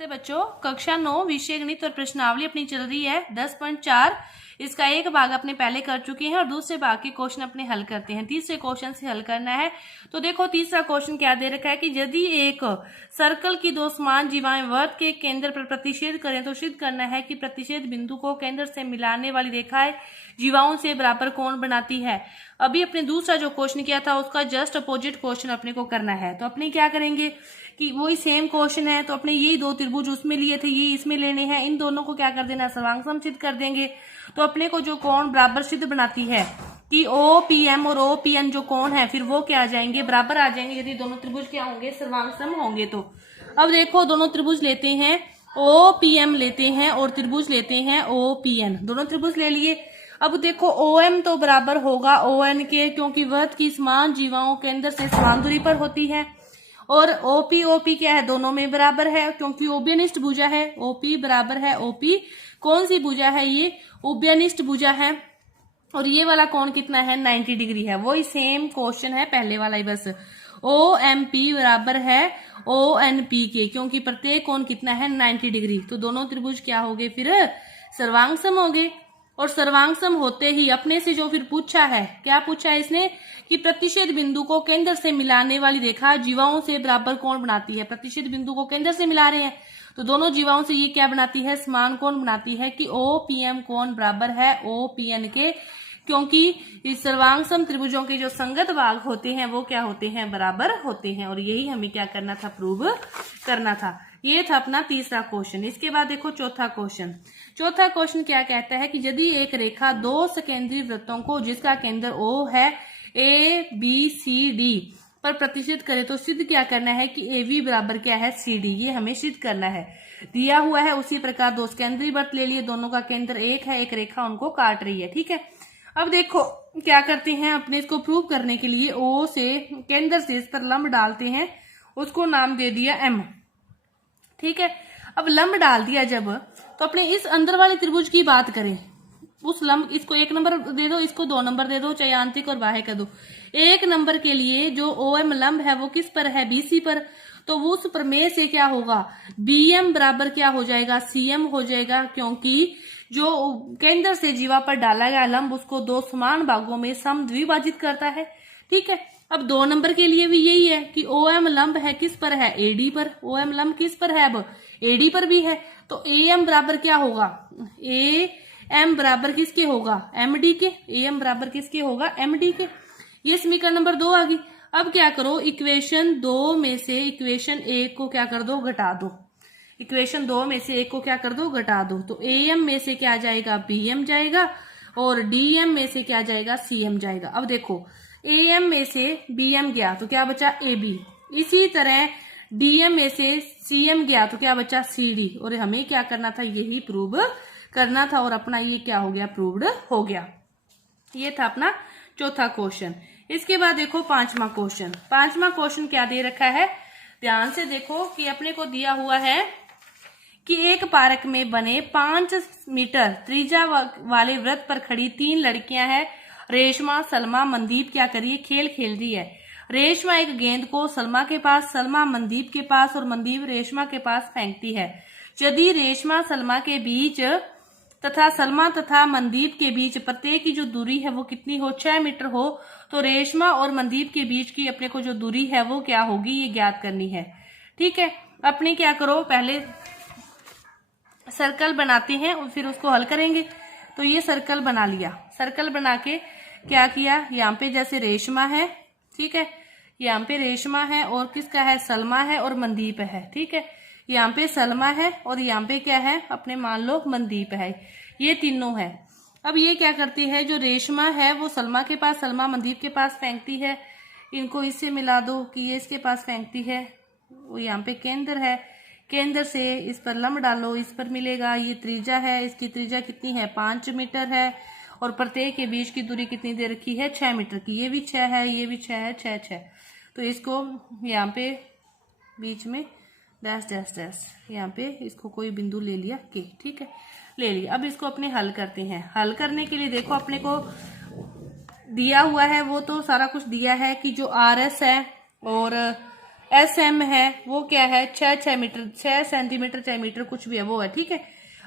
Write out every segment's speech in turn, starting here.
नमस्ते बच्चों, कक्षा 9 विषय गणित और प्रश्नावली अपनी चल रही है 10.4। इसका एक भाग अपने पहले कर चुके हैं और दूसरे भाग के क्वेश्चन अपने हल करते हैं। तीसरे क्वेश्चन से हल करना है। तो देखो तीसरा क्वेश्चन क्या दे रखा है कि यदि एक सर्कल की दो समान जीवाएं वृत्त के केंद्र पर प्रतिच्छेद करें तो सिद्ध करना है कि प्रतिच्छेद बिंदु को केंद्र से मिलाने वाली रेखाएं जीवाओं से बराबर कोण बनाती है। अभी अपने दूसरा जो क्वेश्चन किया था उसका जस्ट अपोजिट क्वेश्चन अपने को करना है। तो अपने क्या करेंगे कि वही सेम क्वेश्चन है, तो अपने यही दो त्रिभुज उसमें लिए थे, ये इसमें लेने हैं। इन दोनों को क्या कर देना, सर्वांग सिद्ध कर देंगे। तो अपने को जो कोण बराबर सिद्ध बनाती है कि OPM और OPN जो कोण है फिर वो क्या आ जाएंगे, बराबर आ जाएंगे यदि दोनों त्रिभुज क्या होंगे, सर्वांग होंगे। तो अब देखो दोनों त्रिभुज लेते हैं, OPM लेते हैं और त्रिभुज लेते हैं OPN। दोनों त्रिभुज ले लिए। अब देखो OM तो बराबर होगा ON के, क्योंकि वृत्त की समान जीवाओं केंद्र से समान दूरी पर होती है। और OP क्या है, दोनों में बराबर है क्योंकि उभयनिष्ठ भुजा है। OP बराबर है OP, कौन सी भुजा है, ये उभयनिष्ठ भुजा है। और ये वाला कोण कितना है, 90 डिग्री है। वही सेम क्वेश्चन है पहले वाला ही, बस OMP बराबर है ONP के, क्योंकि प्रत्येक कोण कितना है, 90 डिग्री। तो दोनों त्रिभुज क्या हो गए, फिर सर्वांग सम हो गए। और सर्वांग सम होते ही अपने से जो फिर पूछा है, क्या पूछा है इसने कि प्रतिच्छेद बिंदु को केंद्र से मिलाने वाली रेखा जीवाओं से बराबर कोण बनाती है। प्रतिच्छेद बिंदु को केंद्र से मिला रहे हैं तो दोनों जीवाओं से ये क्या बनाती है, समान कोण बनाती है कि OPM कोण बराबर है OPN के, क्योंकि इस सर्वांग सम त्रिभुजों के जो संगत भाग होते हैं वो क्या होते हैं, बराबर होते हैं। और यही हमें क्या करना था, प्रूव करना था। ये था अपना तीसरा क्वेश्चन। इसके बाद देखो चौथा क्वेश्चन। चौथा क्वेश्चन क्या कहता है कि यदि एक रेखा दो सकेंद्रीय वृत्तों को जिसका केंद्र O है ABCD पर प्रतिच्छेद करे तो सिद्ध क्या करना है कि AB बराबर क्या है CD। ये हमें सिद्ध करना है, दिया हुआ है। उसी प्रकार दो सकेंद्रीय वृत्त ले लिए, दोनों का केंद्र एक है, एक रेखा उनको काट रही है। ठीक है, अब देखो क्या करते हैं, अपने इसको प्रूव करने के लिए O से केंद्र से इस पर लंब डालते हैं, उसको नाम दे दिया M। ठीक है, अब लंब डाल दिया जब, तो अपने इस अंदर वाले त्रिभुज की बात करें, उस लंब, इसको 1 नंबर दे दो, इसको 2 नंबर दे दो, चाहे आंतरिक और बाह्य कर दो। 1 नंबर के लिए जो OM लंब है वो किस पर है, BC पर। तो वो उस प्रमेय से क्या होगा, BM बराबर क्या हो जाएगा, CM हो जाएगा, क्योंकि जो केंद्र से जीवा पर डाला गया लंब उसको दो समान भागों में समद्विभाजित करता है। ठीक है, अब 2 नंबर के लिए भी यही है कि OM लंब है किस पर है, AD पर। OM लंब किस पर है, अब AD पर भी है। तो AM बराबर क्या होगा, AM बराबर किसके होगा, MD के। AM बराबर किसके होगा, MD के। ये समीकरण नंबर 2 आ गई। अब क्या करो, इक्वेशन 2 में से इक्वेशन 1 को क्या कर दो, घटा दो। इक्वेशन 2 में से 1 को क्या कर दो, घटा दो। तो AM में से क्या जाएगा, BM जाएगा, और DM में से क्या जाएगा, CM जाएगा। अब देखो AM में से BM गया तो क्या बचा, AB। इसी तरह DM में से CM गया तो क्या बचा, CD। और हमें क्या करना था, यही प्रूव करना था, और अपना ये क्या हो गया, प्रूव्ड हो गया। ये था अपना चौथा क्वेश्चन। इसके बाद देखो पांचवा क्वेश्चन। पांचवा क्वेश्चन क्या दे रखा है, ध्यान से देखो कि अपने को दिया हुआ है कि एक पार्क में बने 5 मीटर त्रिज्या वाले वृत्त पर खड़ी 3 लड़कियां हैं, रेशमा, सलमा, मनदीप। क्या करिए, खेल खेल रही है। रेशमा एक गेंद को सलमा के पास, सलमा मनदीप के पास और मनदीप रेशमा के पास फेंकती है। यदि रेशमा सलमा के बीच तथा सलमा तथा मनदीप के बीच प्रत्येक की जो दूरी है वो कितनी हो, 6 मीटर हो, तो रेशमा और मनदीप के बीच की अपने को जो दूरी है वो क्या होगी, ये ज्ञात करनी है। ठीक है, अपने क्या करो, पहले सर्कल बनाते हैं और फिर उसको हल करेंगे। तो ये सर्कल बना लिया। सर्कल बना के क्या किया, यहाँ पे जैसे रेशमा है, ठीक है, यहाँ पे रेशमा है और किसका है, सलमा है और मनदीप है। ठीक है, यहाँ पे सलमा है और यहाँ पे क्या है, अपने मान लो मनदीप है, ये तीनों है। अब ये क्या करती है, जो रेशमा है वो सलमा के पास, सलमा मनदीप के पास फेंकती है। इनको इससे मिला दो कि ये इसके पास फेंकती है। वो यहाँ पे केंद्र है, केंद्र से इस पर लंब डालो, इस पर मिलेगा। ये त्रिज्या है, इसकी त्रिज्या कितनी है, 5 मीटर है, और प्रत्येक के बीच की दूरी कितनी दे रखी है, 6 मीटर की। ये भी 6 है, ये भी 6 है, 6 6। तो इसको यहाँ पे बीच में डैश डैश डैश, यहाँ पे इसको कोई बिंदु ले लिया के। ठीक है, ले लिया। अब इसको अपने हल करते हैं। हल करने के लिए देखो अपने को दिया हुआ है वो तो सारा कुछ दिया है कि जो RS है और SM है वो क्या है 6 मीटर, 6 सेंटीमीटर 6 मीटर कुछ भी है वो है, ठीक है।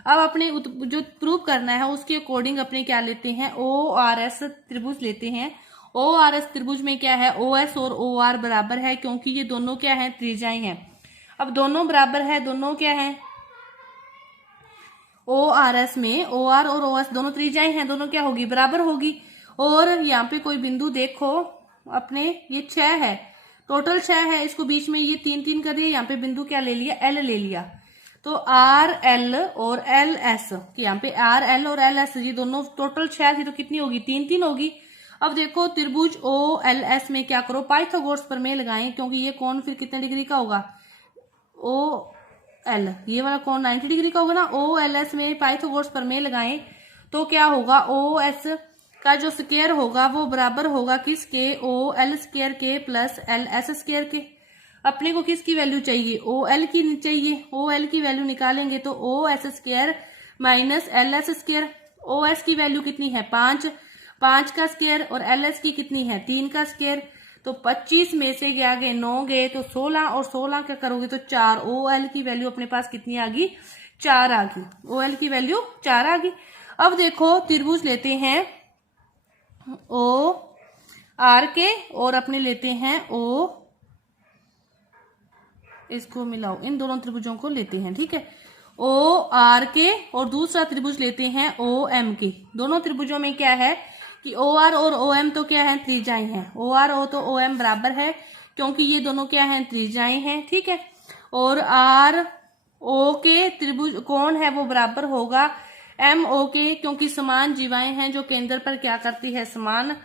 अब अपने जो प्रूव करना है उसके अकॉर्डिंग अपने क्या लेते हैं, ORS त्रिभुज लेते हैं। ORS त्रिभुज में क्या है, OS और OR बराबर है, क्योंकि ये दोनों क्या है, त्रिज्याएं हैं। अब दोनों बराबर है, दोनों क्या है, ORS में OR और OS दोनों त्रिज्याएं हैं, दोनों क्या होगी, बराबर होगी। और यहाँ पे कोई बिंदु देखो अपने, ये 6 है, टोटल 6 है, इसको बीच में ये 3 3 कर दिया, यहाँ पे बिंदु क्या ले लिया, L ले लिया। तो RL और LS, यहाँ पे RL और LS ये दोनों टोटल 6 थी, तो कितनी होगी, 3 3 होगी। अब देखो त्रिभुज OLS में क्या करो, पाइथागोरस प्रमेय लगाएं, क्योंकि ये कोण फिर कितने डिग्री का होगा, OL, ये वाला कोण 90 डिग्री का होगा ना। OLS में पाइथागोरस प्रमेय लगाएं तो क्या होगा, OS का जो स्क्वायर होगा वो बराबर होगा किसके, OL स्क्वायर के प्लस LS स्क्वायर के। अपने को किसकी वैल्यू चाहिए, OL की चाहिए, OL की वैल्यू निकालेंगे तो OS square minus LS square. OS की वैल्यू कितनी है 5, 5 का स्क्वायर, और LS की कितनी है 3 का स्क्वायर। तो 25 में से क्या गए 9 गए, तो 16, और 16 क्या करोगे तो 4। OL की वैल्यू अपने पास कितनी आ गई, 4 आ गई, OL की वैल्यू 4 आ गई। अब देखो त्रिभुज लेते हैं OR के और अपने लेते हैं O, इसको मिलाओ, इन दोनों त्रिभुजों को लेते हैं, ठीक है, OR के, और दूसरा त्रिभुज लेते हैं OM के। दोनों त्रिभुजों में क्या है कि OR और OM तो क्या है, त्रिज्याएं हैं। OR और तो OM बराबर है, क्योंकि ये दोनों क्या है, त्रिज्याएं हैं, ठीक है। और RO के त्रिभुज कोण है वो बराबर होगा MO के, क्योंकि समान जीवाएं हैं जो केंद्र पर क्या करती है, समान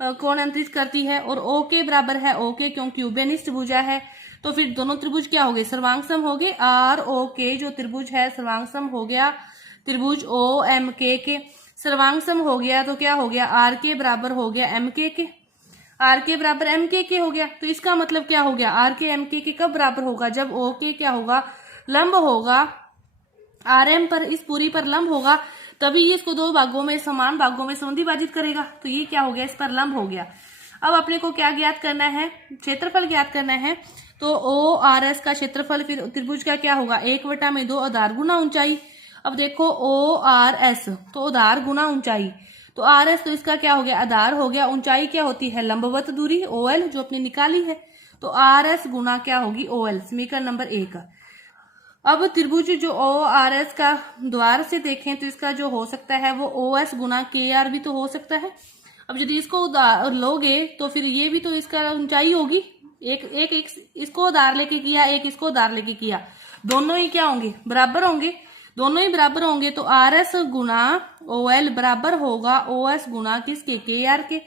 कोण अंतरित करती है। और O के बराबर है O के, क्योंकि उभयनिष्ठ भुजा है। तो फिर दोनों त्रिभुज क्या हो गए, सर्वांग सम हो गए। RO के जो त्रिभुज है सर्वांग सम हो गया त्रिभुज OMK के, सर्वांग सम हो गया तो क्या हो गया, R के बराबर हो गया MK के, R के बराबर MK के हो गया। तो इसका मतलब क्या हो गया, R के MK के कब बराबर होगा, जब O के क्या होगा, लंब होगा RM पर, इस पूरी पर लंब होगा, तभी ये इसको दो भागों में, समान भागों में संविभाजित करेगा। तो ये क्या हो गया, इस पर लंब हो गया। अब अपने को क्या ज्ञात करना है, क्षेत्रफल ज्ञात करना है। तो ORS का क्षेत्रफल फिर त्रिभुज का क्या होगा, 1/2 आधार गुना ऊंचाई। अब देखो ORS तो आधार गुना ऊंचाई, तो RS तो इसका क्या हो गया, आधार हो गया। ऊंचाई क्या होती है, लंबवत दूरी OL जो अपने निकाली है, तो RS गुना क्या होगी OL, समीकरण नंबर 1। अब त्रिभुज जो ORS का द्वार से देखें तो इसका जो हो सकता है वो OS गुना KR भी तो हो सकता है। अब यदि इसको लोगे तो फिर ये भी तो इसका ऊंचाई होगी, एक इसको उधार लेके किया, एक इसको उधार लेके किया, दोनों ही क्या होंगे, बराबर होंगे, दोनों ही बराबर होंगे। तो RS गुना OL बराबर होगा OS गुना किसके, KR के।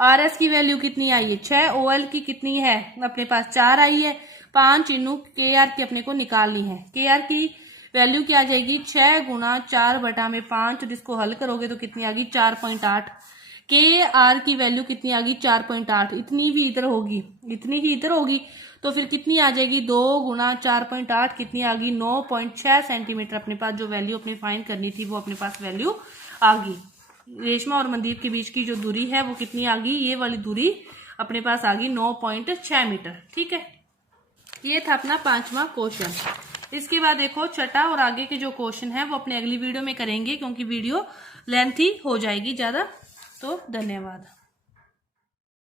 RS की वैल्यू कितनी आई है 6, OL की कितनी है अपने पास 4 आई है, 5 इनू KR की अपने को निकालनी है। KR की वैल्यू क्या आ जाएगी 6 गुना 4/5, जिसको हल करोगे तो कितनी आ गई 4.8। KR की वैल्यू कितनी आ गई 4.8, इतनी भी इधर होगी, इतनी ही इधर होगी, तो फिर कितनी आ जाएगी 2 गुना 4.8 कितनी आ गई 9.6 सेंटीमीटर। अपने पास जो वैल्यू अपने फाइंड करनी थी वो अपने पास वैल्यू आ गई। रेशमा और मनदीप के बीच की जो दूरी है वो कितनी आ गई, ये वाली दूरी अपने पास आ गई 9.6 मीटर, ठीक है। ये था अपना 5वां क्वेश्चन। इसके बाद देखो छठा और आगे के जो क्वेश्चन है वो अपने अगली वीडियो में करेंगे, क्योंकि वीडियो लेंथी हो जाएगी ज्यादा। तो धन्यवाद।